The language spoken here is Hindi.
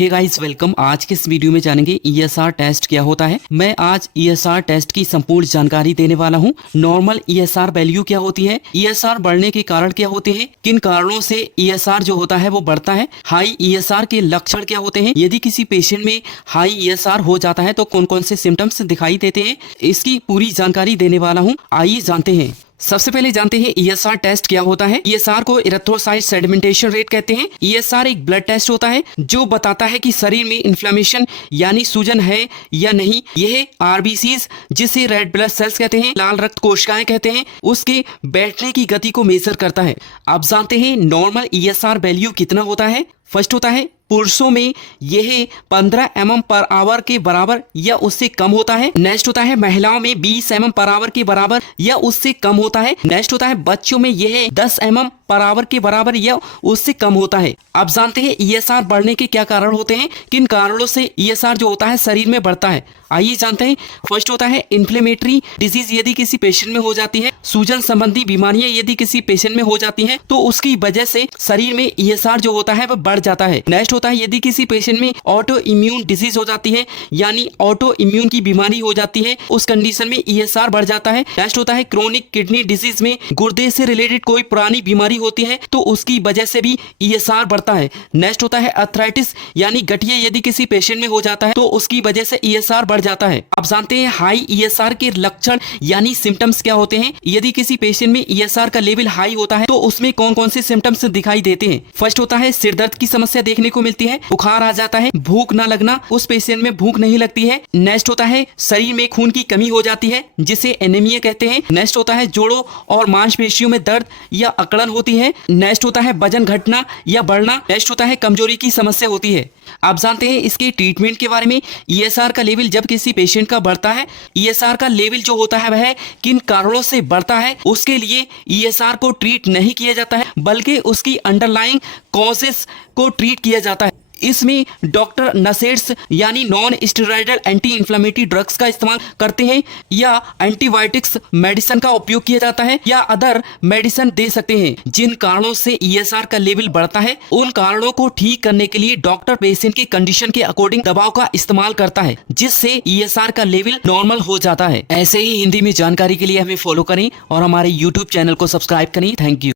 Hey guys welcome. आज के इस वीडियो में जानेंगे ईएसआर टेस्ट क्या होता है। मैं आज ईएसआर टेस्ट की संपूर्ण जानकारी देने वाला हूं। नॉर्मल ईएसआर वैल्यू क्या होती है, ईएसआर बढ़ने के कारण क्या होते हैं, किन कारणों से ईएसआर जो होता है वो बढ़ता है, हाई ईएसआर के लक्षण क्या होते हैं, यदि किसी पेशेंट में हाई ईएसआर हो जाता है तो कौन कौन से सिम्टम्स दिखाई देते हैं, इसकी पूरी जानकारी देने वाला हूँ। आइए जानते हैं। सबसे पहले जानते हैं ईएसआर टेस्ट क्या होता है। ईएसआर को इरेथ्रोसाइट सेडिमेंटेशन रेट कहते हैं। ईएसआर एक ब्लड टेस्ट होता है जो बताता है कि शरीर में इन्फ्लेमेशन यानी सूजन है या नहीं। यह आरबीसीज जिसे रेड ब्लड सेल्स कहते हैं, लाल रक्त कोशिकाएं कहते हैं, उसके बैठने की गति को मेजर करता है। अब जानते हैं नॉर्मल ईएसआर वैल्यू कितना होता है। फर्स्ट होता है पुरुषों में यह 15 mm पर आवर के बराबर या उससे कम होता है। नेक्स्ट होता है महिलाओं में 20 mm पर आवर के बराबर या उससे कम होता है। नेक्स्ट होता है बच्चों में यह 10 mm पर आवर के बराबर या उससे कम होता है। अब जानते हैं ईएसआर बढ़ने के क्या कारण होते हैं, किन कारणों से ईएसआर जो होता है शरीर में बढ़ता है। आइए जानते हैं। फर्स्ट होता है इन्फ्लेमेटरी डिजीज यदि किसी पेशेंट में हो जाती है, सूजन संबंधी बीमारियां यदि किसी पेशेंट में हो जाती हैं तो उसकी वजह से शरीर में ईएसआर जो होता है वह बढ़ जाता है। नेक्स्ट होता है यदि किसी पेशेंट में ऑटो इम्यून डिजीज हो जाती है यानी ऑटो इम्यून की बीमारी हो जाती है, उस कंडीशन में ईएसआर बढ़ जाता है। नेक्स्ट होता है क्रोनिक किडनी डिजीज में गुर्दे से रिलेटेड कोई पुरानी बीमारी होती है तो उसकी वजह से भी ईएसआर बढ़ता है। नेक्स्ट होता है अर्थराइटिस यानी गठिया यदि किसी पेशेंट में हो जाता है तो उसकी वजह से ईएसआर बढ़ जाता है। अब जानते हैं हाई ईएसआर के लक्षण यानी सिम्टम्स क्या होते हैं। यदि किसी पेशेंट में ईएसआर का लेवल हाई होता है तो उसमें कौन कौन से सिम्टम्स दिखाई देते हैं। फर्स्ट होता है सिर दर्द की समस्या देखने को मिलती है, बुखार आ जाता है, भूख ना लगना, उस पेशेंट में भूख नहीं लगती है। नेक्स्ट होता है शरीर में खून की कमी हो जाती है जिसे एनीमिया कहते हैं। नेक्स्ट होता है जोड़ों और मांसपेशियों में दर्द या अकड़न होती है। नेक्स्ट होता है वजन घटना या बढ़ना। नेक्स्ट होता है कमजोरी की समस्या होती है। आप जानते हैं इसके ट्रीटमेंट के बारे में। ईएसआर का लेवल जब किसी पेशेंट का बढ़ता है, ईएसआर का लेवल जो होता है वह किन कारणों से बढ़ता है, उसके लिए ईएसआर को ट्रीट नहीं किया जाता है बल्कि उसकी अंडरलाइंग कॉजेस को ट्रीट किया जाता है। इसमें डॉक्टर नसेड्स यानी non steroidal anti inflammatory drugs का इस्तेमाल करते हैं या एंटीबायोटिक्स मेडिसिन का उपयोग किया जाता है या अदर मेडिसिन दे सकते हैं। जिन कारणों से ईएसआर का लेवल बढ़ता है उन कारणों को ठीक करने के लिए डॉक्टर पेशेंट की कंडीशन के अकॉर्डिंग दवाओं का इस्तेमाल करता है जिससे ईएसआर का लेवल नॉर्मल हो जाता है। ऐसे ही हिंदी में जानकारी के लिए हमें फॉलो करें और हमारे यूट्यूब चैनल को सब्सक्राइब करें। Thank you.